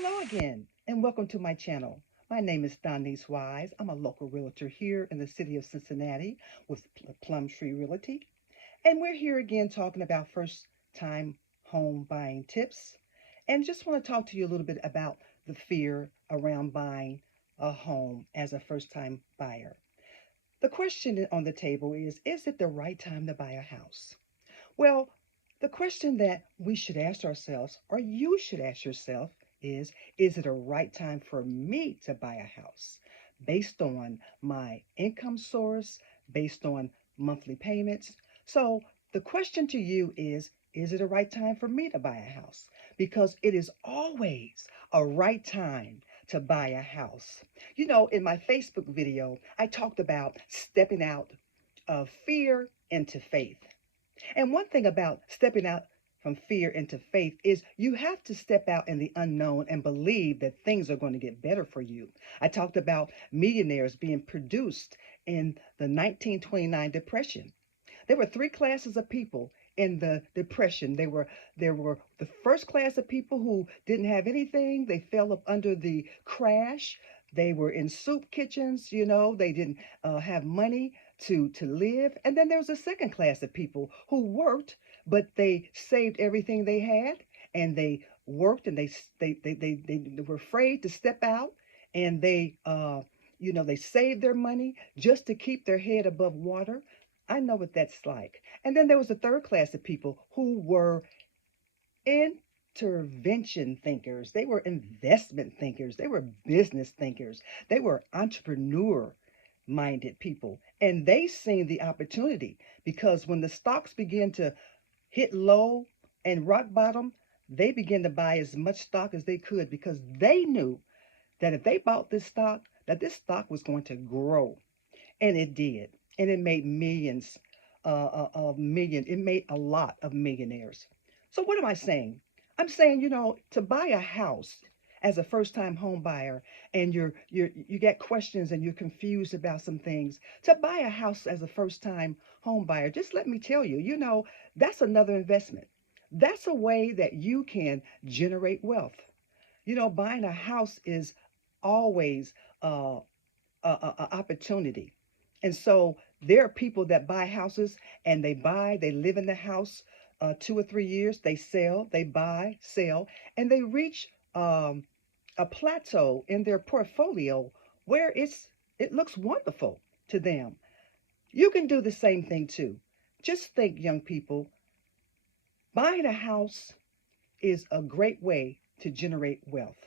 Hello again, and welcome to my channel. My name is Donnice Wise. I'm a local realtor here in the city of Cincinnati with Plum Tree Realty. And we're here again talking about first time home buying tips. And just want to talk to you a little bit about the fear around buying a home as a first time buyer. The question on the table is it the right time to buy a house? Well, the question that we should ask ourselves, or you should ask yourself, is it a right time for me to buy a house based on my income source, based on monthly payments? So the question to you is it a right time for me to buy a house? Because it is always a right time to buy a house. You know, in my Facebook video, I talked about stepping out of fear into faith. And one thing about stepping out from fear into faith is you have to step out in the unknown and believe that things are going to get better for you. I talked about millionaires being produced in the 1929 Depression. There were three classes of people in the Depression. There were the first class of people who didn't have anything. They fell up under the crash. They were in soup kitchens. They didn't have money to live. And then there was a second class of people who worked, but they saved everything they had, and they worked, and they were afraid to step out, and they saved their money just to keep their head above water. I know what that's like. And then there was a third class of people who were intervention thinkers. They were investment thinkers. They were business thinkers. They were entrepreneur minded people. And they seen the opportunity because when the stocks began to hit low and rock bottom, they began to buy as much stock as they could because they knew that if they bought this stock, that this stock was going to grow. And it did. And it made millions it made a lot of millionaires. So what am I saying? I'm saying, to buy a house as a first-time home buyer, and you get questions and you're confused about some things. To buy a house as a first-time home buyer, just let me tell you, that's another investment. That's a way that you can generate wealth. Buying a house is always uh, a opportunity. And so there are people that buy houses, and they live in the house 2 or 3 years, they sell, they buy, sell, and they reach a plateau in their portfolio where it looks wonderful to them. You can do the same thing too. Just think, young people, buying a house is a great way to generate wealth.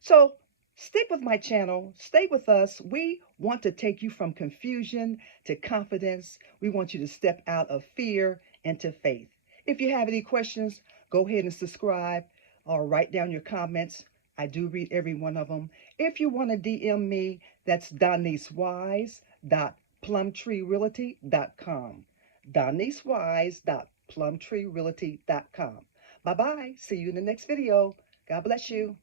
So stick with my channel, stay with us. We want to take you from confusion to confidence. We want you to step out of fear into faith. If you have any questions, go ahead and subscribe or write down your comments. I do read every one of them. If you want to DM me, that's DoniceWise.plumtreerealty.com. DoniceWise.plumtreerealty.com. Bye bye. See you in the next video. God bless you.